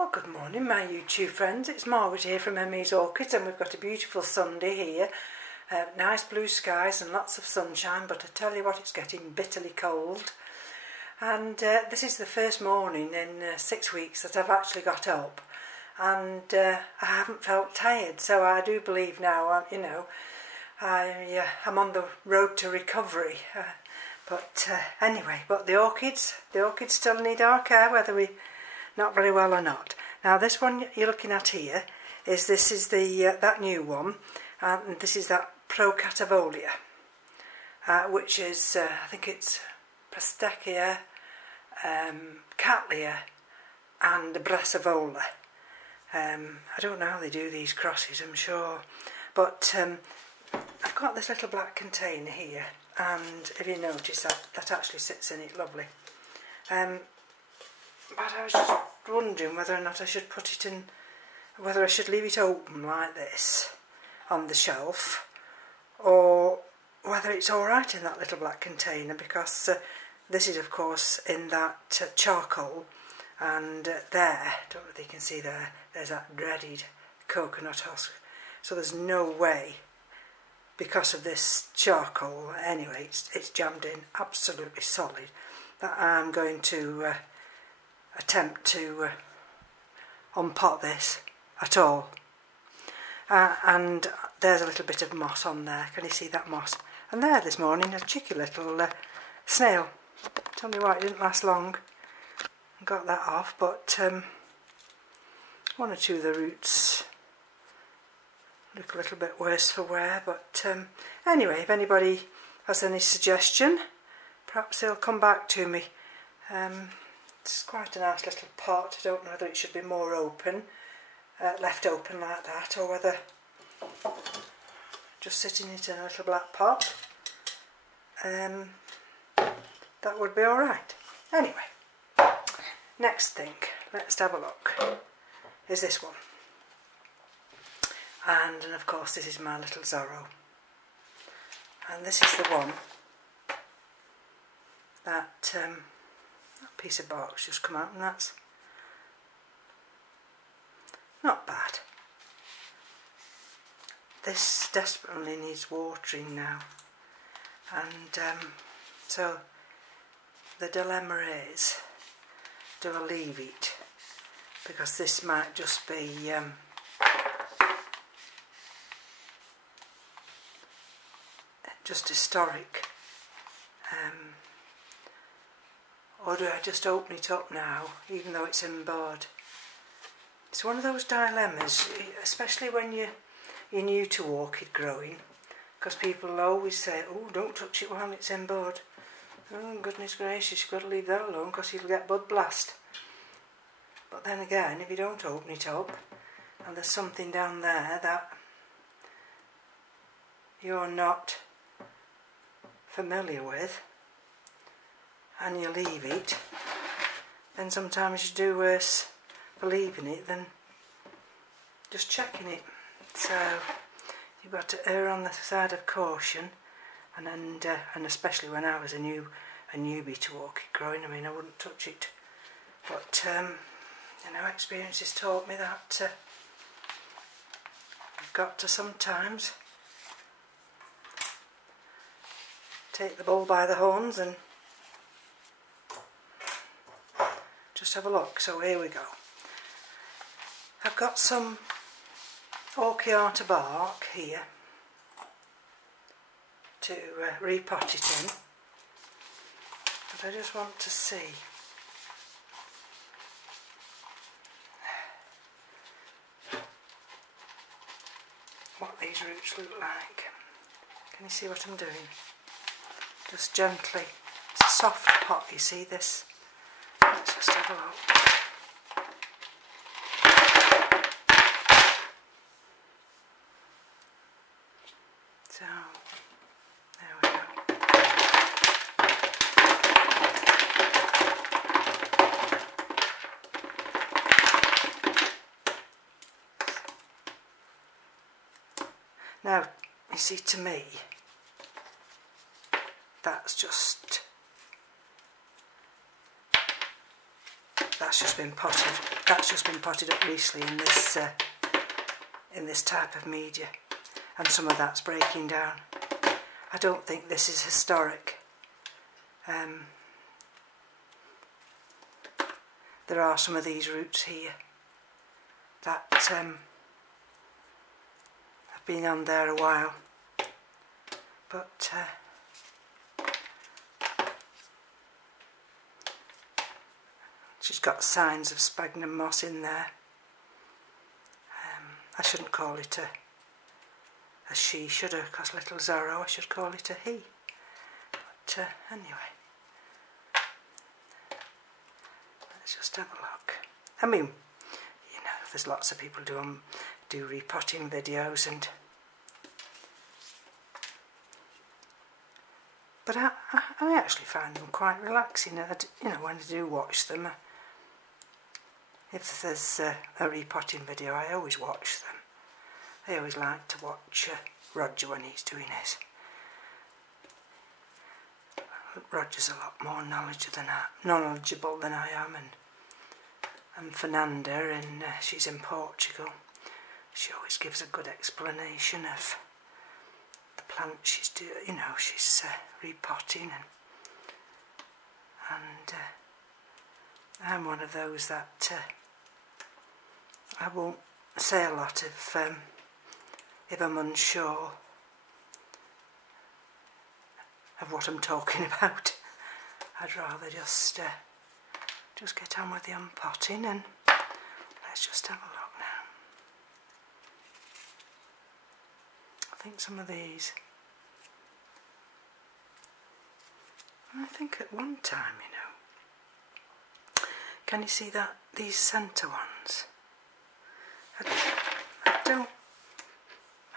Well, good morning my YouTube friends, it's Margaret here from Emmy's Orchids, and we've got a beautiful Sunday here. Nice blue skies and lots of sunshine, but I tell you what, it's getting bitterly cold. And this is the first morning in 6 weeks that I've actually got up, and I haven't felt tired, so I do believe now, I'm on the road to recovery. Anyway, but the orchids still need our care, whether we're not very well or not. Now this one you're looking at here is the that new one, and this is that Procatavola, which is I think it's Procatavola, Cattleya and Procatavola. I don't know how they do these crosses, I'm sure, but I've got this little black container here, and if you notice that actually sits in it lovely. But I was just wondering whether or not I should put it in, whether I should leave it open like this on the shelf, or whether it's alright in that little black container, because this is of course in that charcoal, and there, don't know if you can see there's that dreaded coconut husk, so there's no way, because of this charcoal, anyway, it's jammed in absolutely solid, that I'm going to attempt to unpot this at all. And there's a little bit of moss on there, can you see that moss? And there this morning a cheeky little snail. Tell me why it didn't last long. I got that off, but one or two of the roots look a little bit worse for wear, but anyway, if anybody has any suggestion, perhaps they'll come back to me. It's quite a nice little pot. I don't know whether it should be more open, left open like that, or whether just sitting it in a little black pot. That would be alright. Anyway, next thing, let's have a look, is this one. And of course this is my little Zorro. And this is the one that piece of bark's just come out, and that's not bad. This desperately needs watering now, and so the dilemma is, do I leave it, because this might just be just historic, or do I just open it up now, even though it's in bud? It's one of those dilemmas, especially when you're new to orchid growing, because people always say, oh, don't touch it while it's in bud. Oh, goodness gracious, you've got to leave that alone because you'll get bud blast. But then again, if you don't open it up, and there's something down there that you're not familiar with, and you leave it, then sometimes you do worse for leaving it than just checking it. So you've got to err on the side of caution, and especially when I was a newbie to orchid growing, I mean, I wouldn't touch it. But experience has taught me that I've got to sometimes take the bull by the horns and just have a look. So here we go. I've got some orchiata bark here to repot it in, but I just want to see what these roots look like. Can you see what I'm doing? Just gently. It's a soft pot, you see this? Let's just have a look. So, there we go. Now, you see, to me, that's just that's just been potted. That's just been potted up recently in this type of media, and some of that's breaking down. I don't think this is historic. There are some of these roots here that have been on there a while, but she's got signs of sphagnum moss in there. I shouldn't call it a she, should I? Because little Zorro, I should call it a he. But anyway, let's just have a look. I mean, you know, there's lots of people do repotting videos, but I actually find them quite relaxing. You know, when I do watch them, if there's a repotting video, I always watch them. I always like to watch Roger when he's doing it. Roger's a lot more knowledgeable than I am, and Fernanda, and she's in Portugal. She always gives a good explanation of the plant she's doing. You know, she's repotting, and I'm one of those that I won't say a lot if I'm unsure of what I'm talking about. I'd rather just get on with the unpotting, and let's just have a look now. I think some of these, I think at one time, you know, can you see that, these centre ones?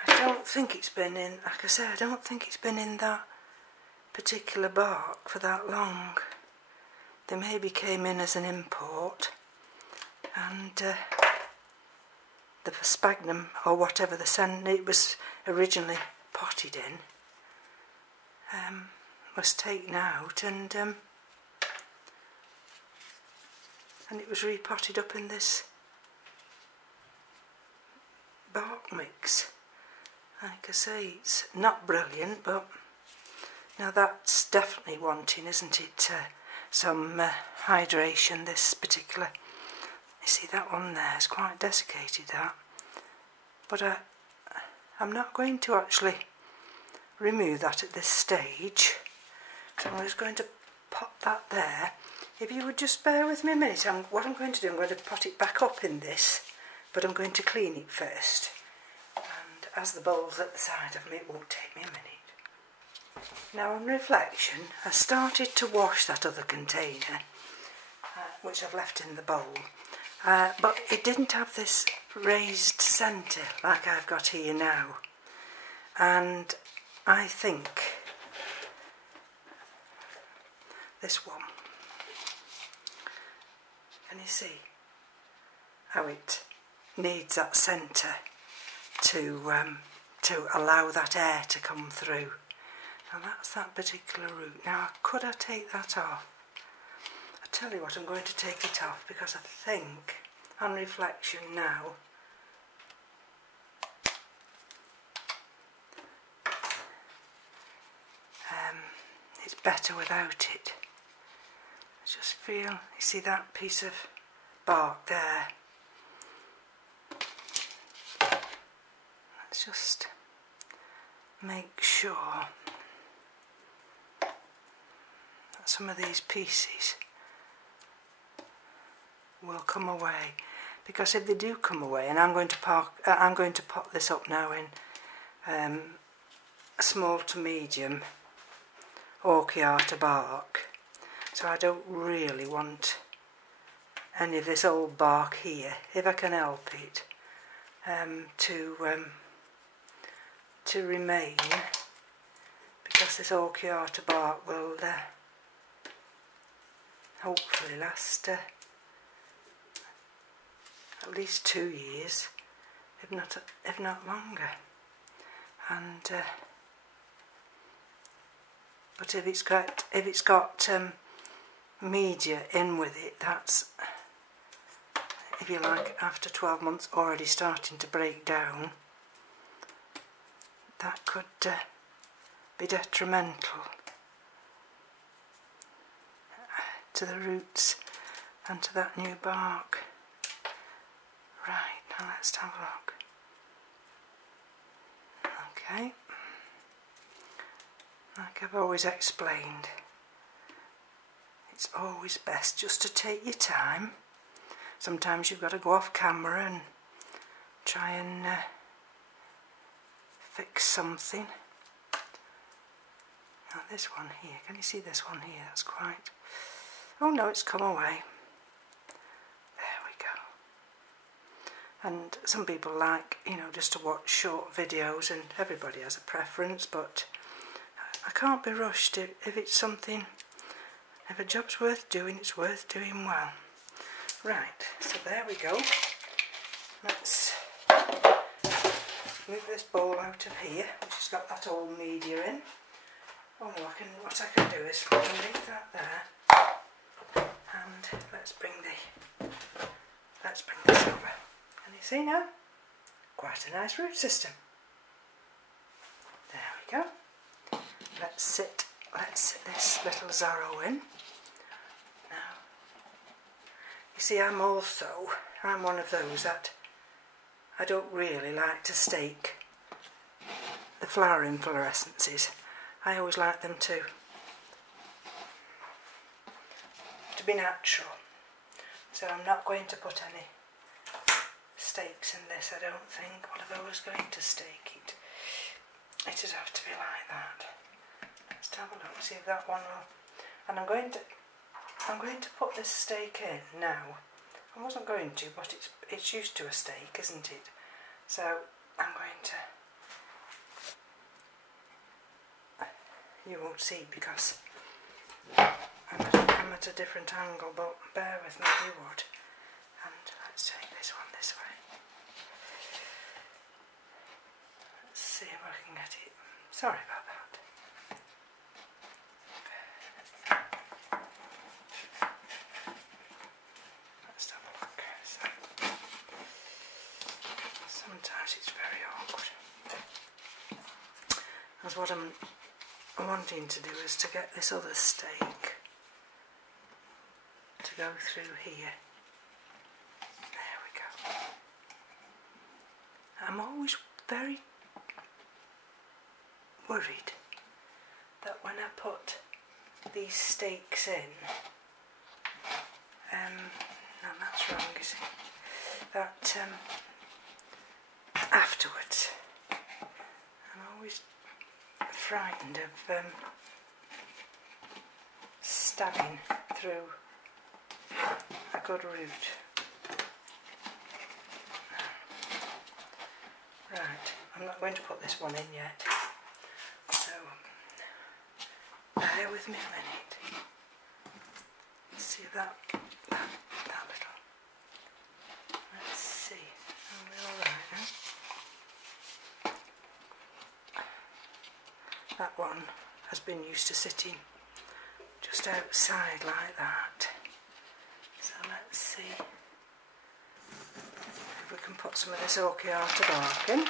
I don't think it's been in, like I say, I don't think it's been in that particular bark for that long. They maybe came in as an import, and the sphagnum, or whatever the scent it was originally potted in, was taken out, and it was repotted up in this bark mix. Like I say, it's not brilliant, but now that's definitely wanting, isn't it? Some hydration, this particular. You see that one there is quite desiccated, that. But I'm not going to actually remove that at this stage. So I'm just going to pop that there. If you would just bear with me a minute, what I'm going to do, I'm going to pot it back up in this, but I'm going to clean it first. And as the bowl's at the side of me, it won't take me a minute. Now, on reflection, I started to wash that other container, which I've left in the bowl, but it didn't have this raised centre like I've got here now. And I think this one, can you see how it needs that centre to allow that air to come through? Now that's that particular root. Now, could I take that off? I'll tell you what, I'm going to take it off, because I think, on reflection now, it's better without it. I just feel, you see that piece of bark there? Let's just make sure that some of these pieces will come away, because if they do come away, and I'm going to pot this up now in a small to medium orchiata bark, so I don't really want any of this old bark here, if I can help it, to remain, because this orchiata bark will hopefully last at least 2 years, if not longer. And but if it's got media in with it, that's if you like, after 12 months already starting to break down, that could be detrimental to the roots and to that new bark. Right, now let's have a look. Okay, like I've always explained, it's always best just to take your time. Sometimes you've got to go off camera and try and fix something. Now this one here, can you see this one here? That's quite... oh no, it's come away. There we go. And some people like, you know, just to watch short videos, and everybody has a preference, but I can't be rushed. If it's something, if a job's worth doing, it's worth doing well. Right, so there we go. Let's move this bowl out of here, which has got that old media in. Oh no, what I can do is leave that there, and let's bring this over. Can you see now? Quite a nice root system. There we go. Let's sit this little zorro in. Now, you see, I'm one of those that I don't really like to stake the flower inflorescences. I always like them to be natural. So I'm not going to put any stakes in this, I don't think. Well, if I was going to stake it, it'd have to be like that. Let's have a look, see if that one will... And I'm going to put this stake in now. I wasn't going to, but it's used to a stake, isn't it? So I'm going to... You won't see because I'm at a different angle, but bear with me if you would. And let's take this one this way. Let's see if I can get it. Sorry about that. Let's have a look. So, sometimes it's very awkward. That's what I'm wanting to do, is to get this other stake to go through here. There we go. I'm always very worried that when I put these stakes in, no, that's wrong, is it? That afterwards, I'm always frightened of stabbing through a good root. Right, I'm not going to put this one in yet, so bear with me a minute. Let's see if that little. Let's see. Are we all right now? That one has been used to sitting just outside like that. So let's see if we can put some of this Orchiata bark in.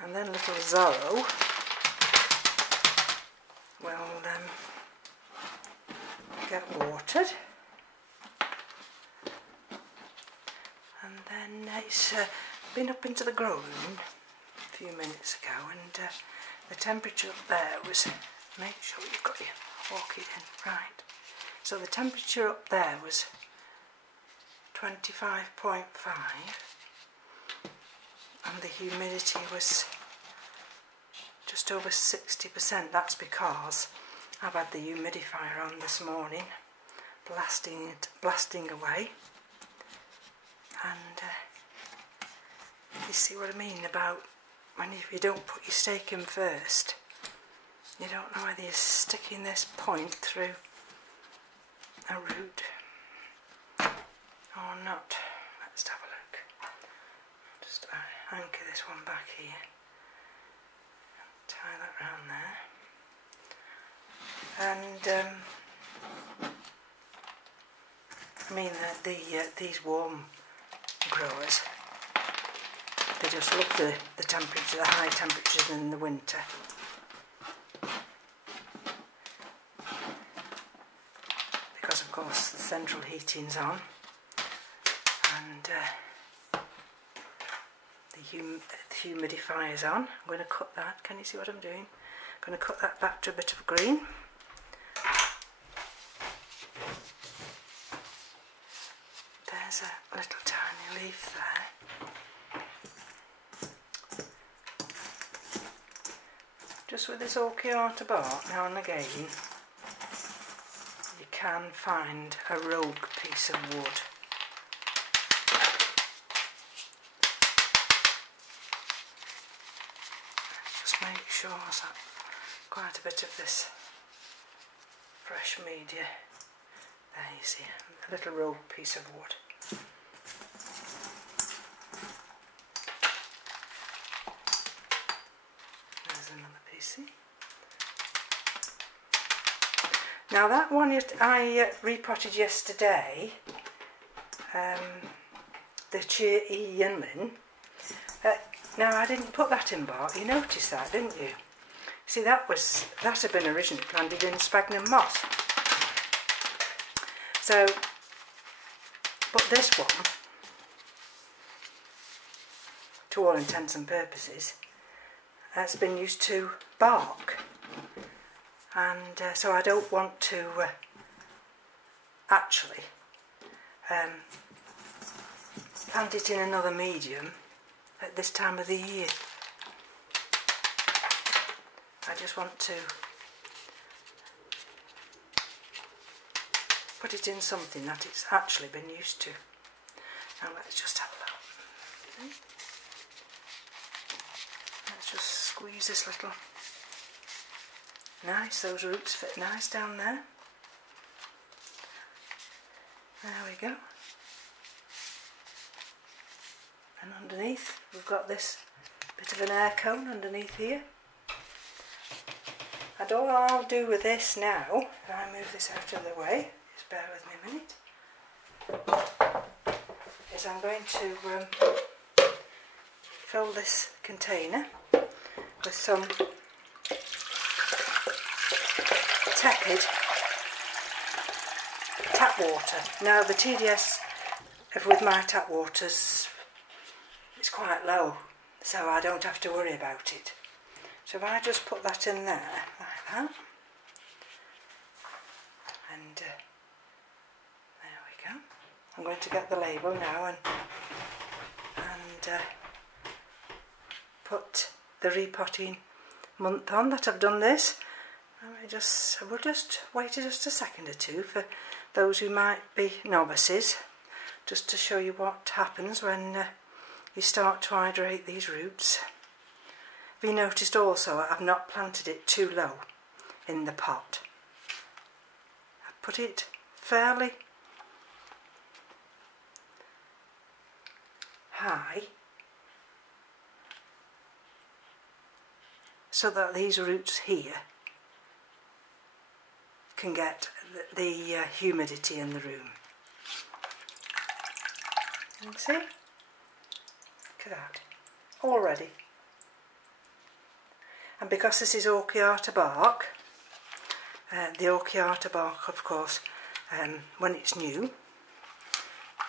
And then little zorro will get watered, and then it's been up into the grow room a few minutes ago, and the temperature up there was, make sure you've got your walk it in, right, so the temperature up there was 25.5 and the humidity was just over 60%. That's because I've had the humidifier on this morning, blasting away. And you see what I mean about when you don't put your stake in first, you don't know whether you're sticking this point through a root or not. Let's have a look. Just anchor this one back here. Tie that round there. And I mean these warm growers, they just love the temperature, the high temperatures in the winter. Because of course the central heating's on, and the humidifier's on. I'm going to cut that. Can you see what I'm doing? I'm going to cut that back to a bit of green. There's a little tiny leaf there. Just with this orchiata bark, now and again you can find a rogue piece of wood. Just make sure that quite a bit of this fresh media. There you see, a little rogue piece of wood. There's another piece. Now that one I repotted yesterday, the Cheer E Yinlin. Now I didn't put that in bark. You noticed that, didn't you? See, that had been originally planted in sphagnum moss. So, but this one, to all intents and purposes, has been used to bark, and so I don't want to actually plant it in another medium at this time of the year. I just want to put it in something that it's actually been used to. Now let's just have a look. Let's just squeeze this little. Nice, those roots fit nice down there. There we go. And underneath we've got this bit of an air cone underneath here. And all I'll do with this now, if I move this out of the way, just bear with me a minute, is I'm going to fill this container with some tepid tap water. Now the TDS with my tap waters is quite low, so I don't have to worry about it. So if I just put that in there like that, and there we go. I'm going to get the label now and put the repotting month on that I've done this. We'll just wait just a second or two for those who might be novices, just to show you what happens when you start to hydrate these roots. Have you noticed also I've not planted it too low in the pot? I put it fairly high so that these roots here can get the humidity in the room. You see? Look at that. Already. And because this is orchiata bark, the orchiata bark, of course, when it's new,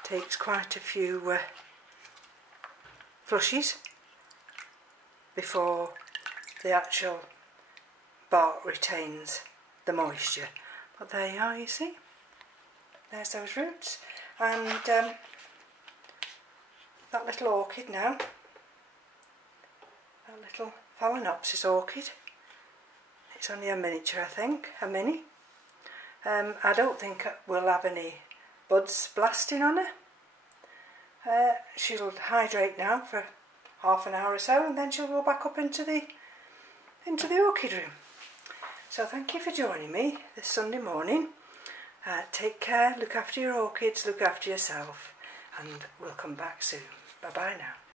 takes quite a few flushes before the actual bark retains the moisture. But there you are, you see. There's those roots. And that little orchid now, that little Phalaenopsis orchid, it's only a miniature, I think, a mini. I don't think we'll have any buds blasting on her. She'll hydrate now for half an hour or so, and then she'll go back up into the orchid room. So thank you for joining me this Sunday morning. Take care, look after your orchids, look after yourself, and we'll come back soon. Bye bye now.